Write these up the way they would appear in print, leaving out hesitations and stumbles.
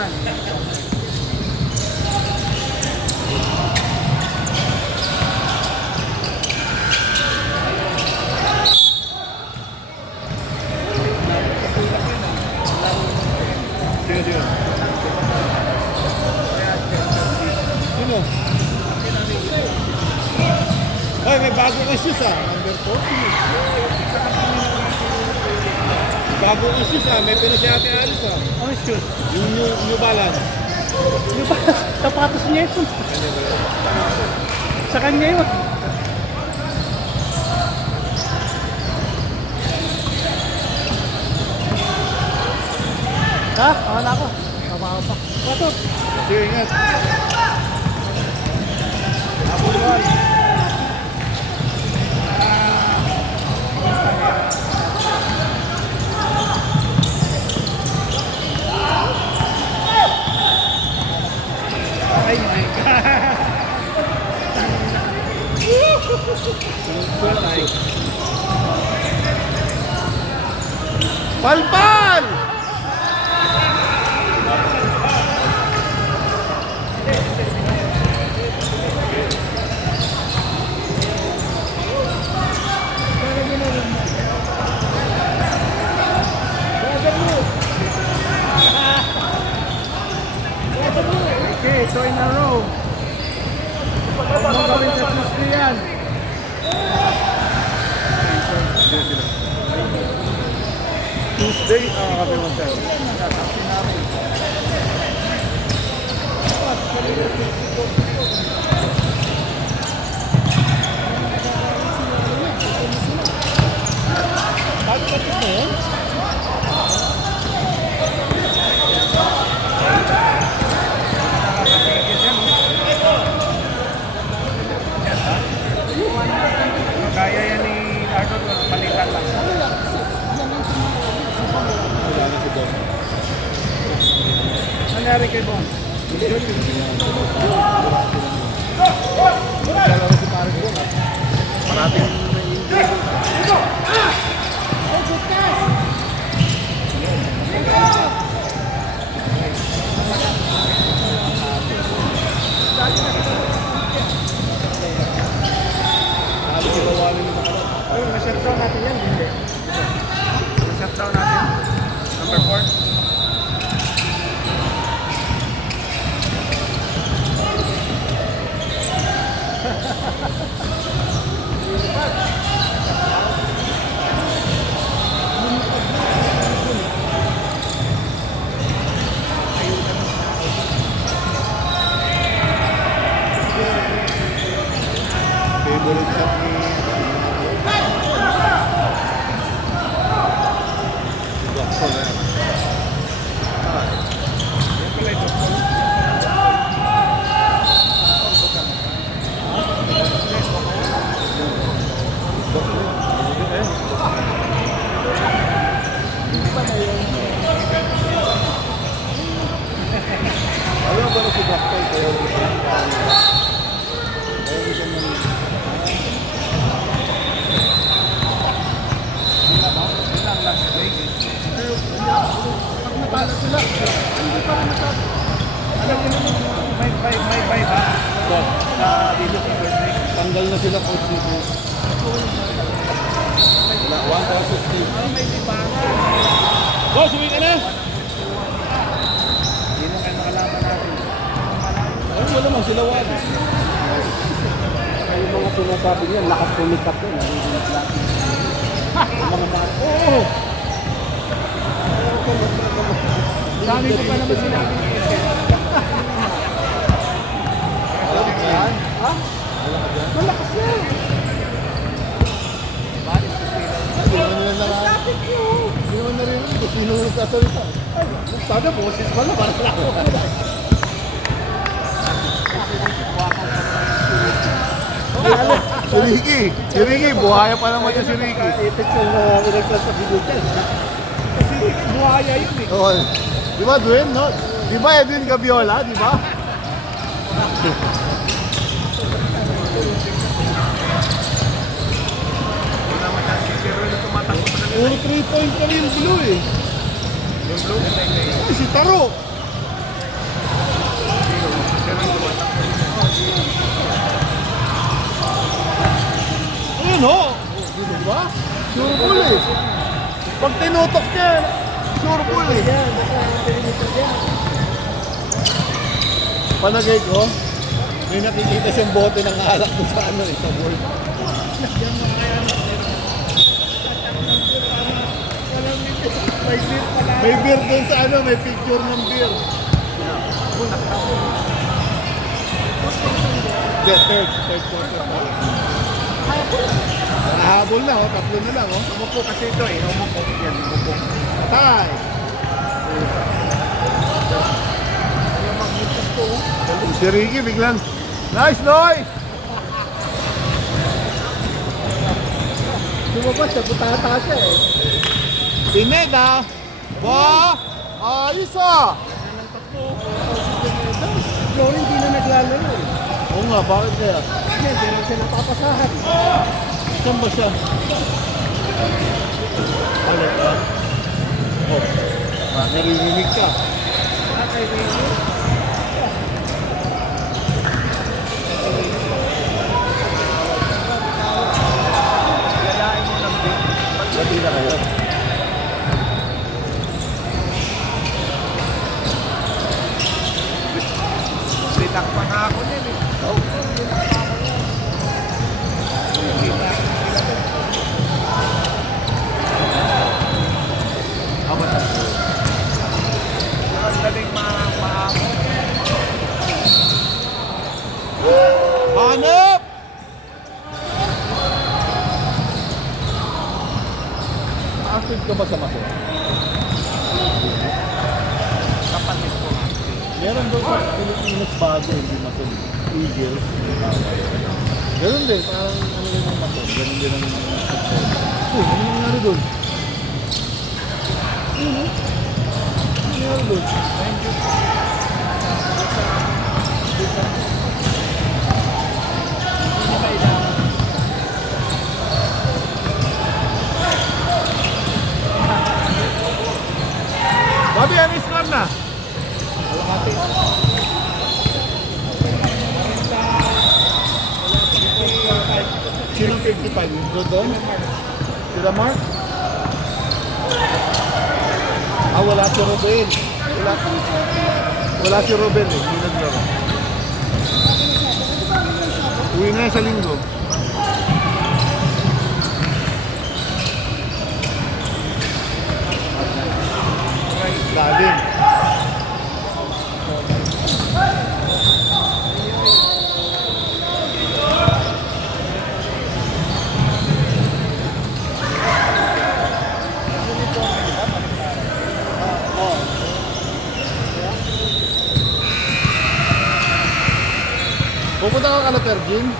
Balan. Ay, may bagong issues number 14. Bagong issues may pinasiyate alis Ano shoes? Yung New Balance. New Balance, tapatos niya yun. Sa kanya yun. Ha? Tama na ako. Tama pa. Patot. Sige, ingat. Abulwal. Ay my God! Palpal! Okay, 2 in a row. Ano gawin sa Tuesday yan? Tuesday, kami mag-sell. Pagkakit mo yun? Kaya yan ni Arnold, palitan lang. Nangyari kay Bon? Parating Ay, ma-shutdown natin yan, hindi. Ma-shutdown natin. Number 4. favorite shot ni Doktor yan. Yan pala ito. Alam ba na si Doktor kaya Pag sila, hindi pa nasabi. Alam mo naman, may 5 ha? Sa video sa birthday. tanggal na sila coach dito. Wala, 1,050. May libangan. Boss, uwi ka na! Hindi mo kayo makalaman natin. Ay, wala man sila wala. Yung mga sinasabi niya, lakas pumikat yun. Nangihinap natin. Mga bata. Oo! Dami ko pa naman sinabi niya. Alam ka yan? Ha? Malakas yan! Hindi naman nila nararamdaman. Hindi naman narinig kung sino nagsasalita. Ay, sana boses pa na para lang ako. Si Ricky! Si Ricky! Buhaya pa naman yung si Ricky. Ipit yung ireglas sa video dyan. Kasi buhaya yun eh. Oo. Di ba, Dwayne, no? Di ba, Edwin Gabiola? Di ba? Puro 3 point pa rin yung blue eh. Yung blue? Ay, si Taro! Pag tinutok niya, sure full eh. Yan, basta tinitog yan. Panagay ko, may nakikita siyang bote ng alak ko sa ano eh, sa board. Yan mga kaya walang may beer pala. May beer doon sa ano, may picture ng beer. Yeah, third quarter na. Nahabol na, oh, tatlo na lang. Oh. Umupo kasi ito eh. Umupo. Yan, umupo. Tay! Si Ricky biglang, nice, Noy! Lumabas siya, butata siya eh. Pined ah! Ba? Ayos ah! Pero hindi na naglalaro eh. Oo nga, bakit kaya? Hindi na siya napapasahan. Saan ba siya? Alit ah? Oh, naririnig ka. Okay, Ricky. Lalain mo ng beer. Pati na kayo. Bitak pa nga ako niyan eh. Ang daling maamo. Hanap! Active ka ba sa maso? Kapatid ko nga. Meron doon sa Pilipinas bago, hindi maso. Eagle. Ganun din, parang ano rin ang maso. Ganun din ang ano nangyari doon? Ano nangyari doon? Babi, ano islam na? Sinong 55? Yung doon? Sila Mark? Ah, wala si Ruben. Wala si Ruben eh. Hindi naglaro. Uwi na yan sa linggo. Lalim. Pupunta ka kala Pergin?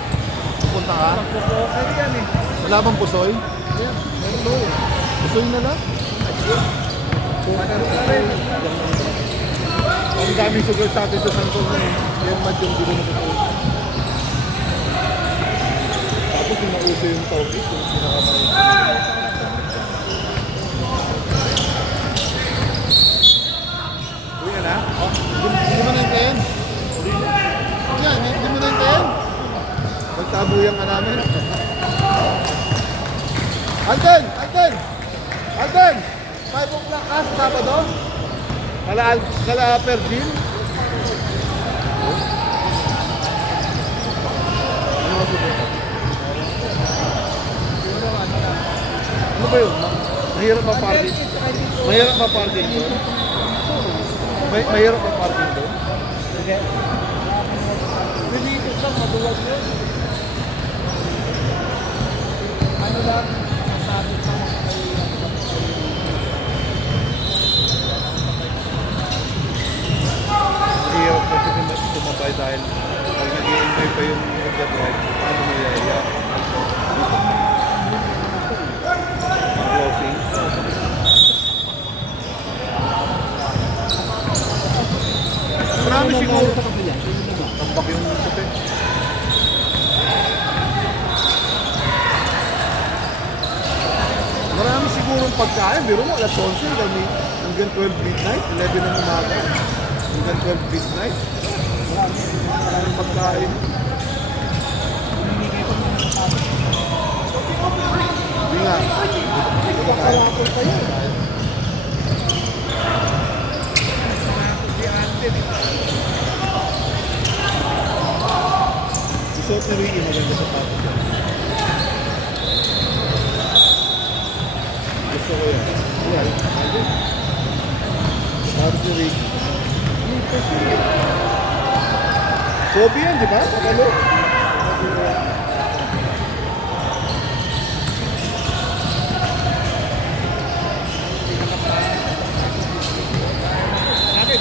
Pupunta ka? Pwede yan eh. Wala bang pusoy? Pusoy na lang? Ang daming sugar sa atin sa Santo na eh. Yan mad yung bilo na pusoy. Tapos yung mauso yung tawid, yung pinakamay. Uwi na na? Hindi mo naintayin? Yan, hindi mo naintayin? Magtabuyang ka namin. Alden! Alden! Alden! 5 o'clock ka sa Sabado? Kala Pergin? Ano ba yun? Mahirap ba parking? Mahirap ba parking doon? Mahirap ba parking doon? Sige. Religious lang, maduwag yun. Ano lang, masabi sa mga Mahirap kasi tumabay dahil pag nag-i-enjoy pa yung nag-drive, ano mayaya? Closing. Marami siguro sa kapila. Tambak yung puti. Marami sigurong pagkain. Biro mo, alas 11 hanggang 12 midnight, 11 ng umaga. Hanggang 12 midnight. Maraming pagkain. Hindi nga. Kakalapon pa yun. Si Antin. Isuot ni Ricky, maganda sa pato. Gusto ko yan. Ayan, Antin. Sabi ni Ricky. Kobe yan, di ba? Pagalo?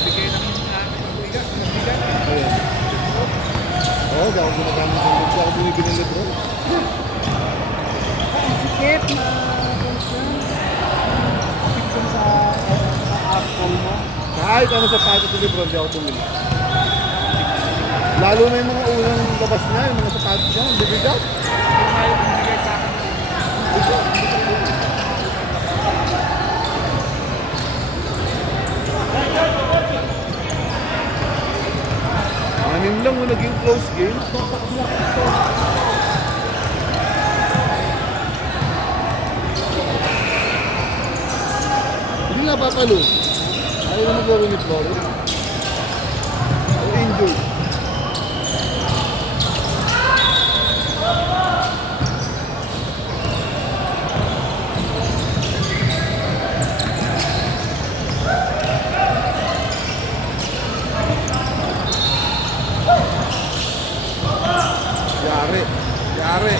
Bigay naman sa mabigat. Ayan. Oo, di ako gumagamit ng libro. Ako bumibili ng libro. Sikit na sikit sa Apple mo. Kahit ano sa pato sa libro, hindi ako bumili. Lalo na yung mga unang labas niya, yung mga sapatos niya, hindi bigat. Ayaw mo bigay sa akin. Anim lang mo naging close game. Hindi nga papalo. Ayaw na mag-gawin ni Flores. O injured. Yari. Yari.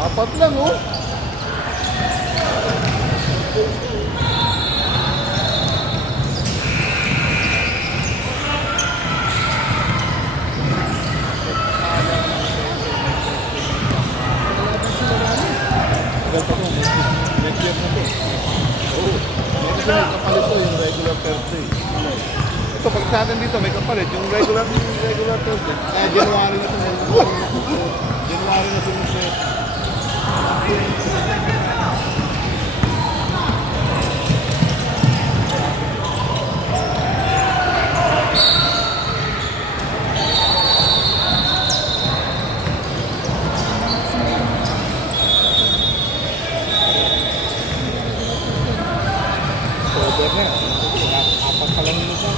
Apat lang, oh. Tagal pa to. Next year na to. Oo. Next year may kapalit to, yung regular Thursday. Ito, pag sa atin dito, may kapalit. Yung regular Thursday. Kaya January na to. January na sinuset. Sober na. Apat pa lang yung isa.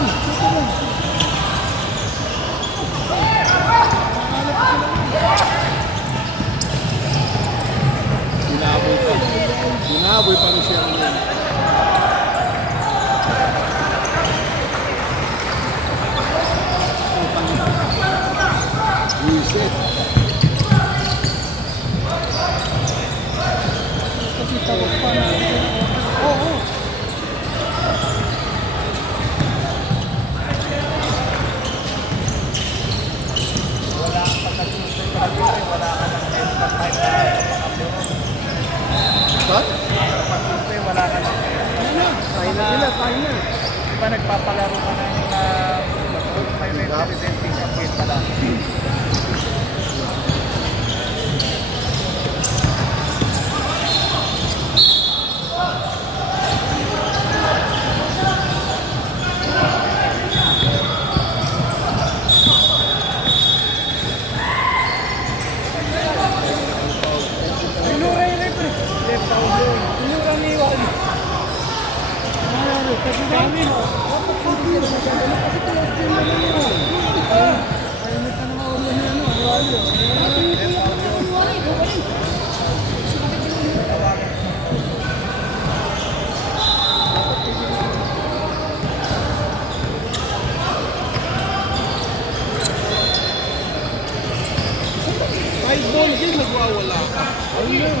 lang. Shoot lang. Binaboy pa. Binaboy pa ni siya ngayon. Reset. Kasi tawag pa na. Oo. Wala ang pagkasusunod pa rin, wala ka ng extra time na Saan? pagkasusunod, wala ka ng Tayo na nila, tayo na. di ba nagpapalaro ka ng may resident pick-up game pala. Inura yung referee. Left foul yun. Inura ni Iwan. Ano, kasi dami. Dapat hindi sila magandala kasi close game na lang yun. Ayaw na ka naman ulo niya, ano, Wally. Kahit ball game, nagwawala ka. Ayun.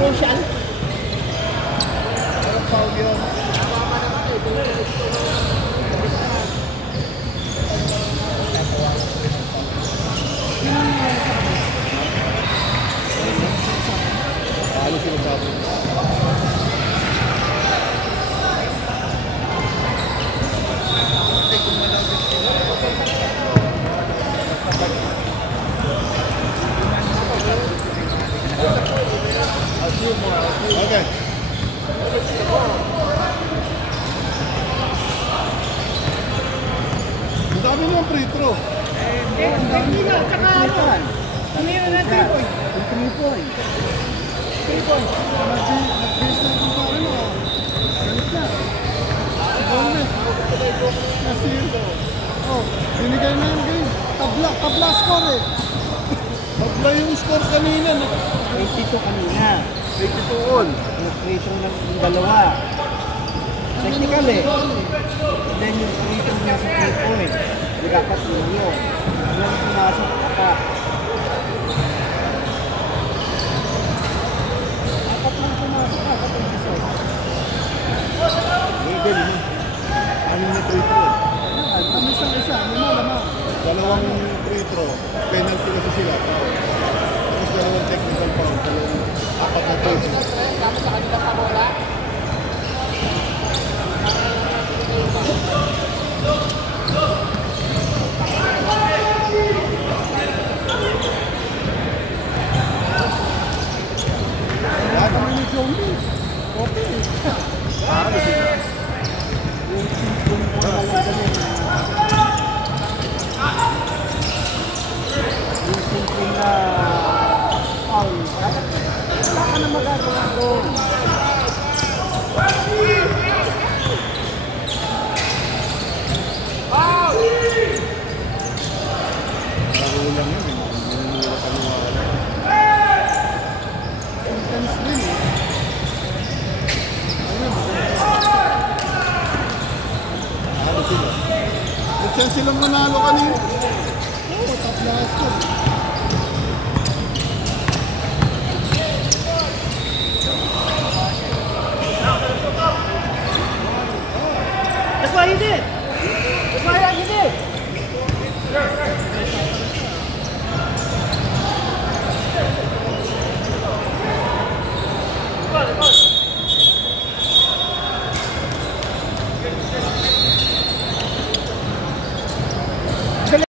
Roshan? Left foul yun. Ano sila dati? Okay. Ang dami niyang free throw. Ang dami na, tsaka ano? Tumira na 3 point. 3 point. 3 point. Nag-base na kung paano mo. Galit na. Goal na. Na-steal. Oh, binigay na yung game. Tabla score eh. Pagla yung score kanina. 82 kanina. 82 all. Nag-creation ng dalawa. Technical eh. Then yung creation niya sa 3 point. Dapat yun yun. Yung pumasok pa. Apat lang pumasok. Apat ang isa. Legal mo. Ano na free throw? Ang isa. Lima. Dalawang free throw. Penalty kasi sila. Tapos dalawang technical foul. Apat na free throw. Kami ni Johnny. Okay. Ano sila? Yung lang kami. Yung simple na foul. Wala ka na magagawa doon. Laro lang yun. Nanunura kami wala. Intense din eh. Ano sila? May chance silang manalo kanina. Oo, tablas ko.